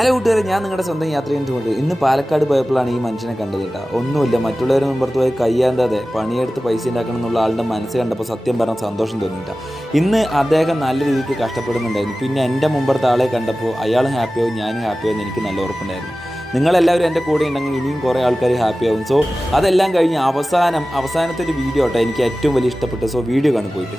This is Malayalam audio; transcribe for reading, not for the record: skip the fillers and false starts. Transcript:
ഹലോ കൂട്ടുകാരെ, ഞാൻ നിങ്ങളുടെ സ്വന്തം യാത്ര ചെയ്തുകൊണ്ട് ഇന്ന് പാലക്കാട് പോയപ്പോഴാണ് ഈ മനുഷ്യനെ കണ്ടത് കേട്ടോ. ഒന്നുമില്ല, മറ്റുള്ളവരെ മുമ്പത്ത് പോയി കയ്യാന്താതെ പണിയെടുത്ത് പൈസ ഉണ്ടാക്കണം എന്നുള്ള ആളുടെ മനസ്സ് കണ്ടപ്പോൾ സത്യം പറഞ്ഞ സന്തോഷം തോന്നിയിട്ടാ. ഇന്ന് അദ്ദേഹം നല്ല രീതിക്ക് കഷ്ടപ്പെടുന്നുണ്ടായിരുന്നു. പിന്നെ എൻ്റെ മുമ്പത്തെ ആളെ കണ്ടപ്പോൾ അയാളും ഹാപ്പിയാവും, ഞാനും ഹാപ്പിയാവും എനിക്ക് നല്ല ഉറപ്പുണ്ടായിരുന്നു. നിങ്ങളെല്ലാവരും എൻ്റെ കൂടെ ഉണ്ടെങ്കിൽ ഇനിയും കുറേ ആൾക്കാർ ഹാപ്പിയാവും. സോ അതെല്ലാം കഴിഞ്ഞ് അവസാനത്തെ ഒരു വീഡിയോ കേട്ടോ എനിക്ക് ഏറ്റവും വലിയ ഇഷ്ടപ്പെട്ടു. സോ വീഡിയോ കാണി പോയിട്ട്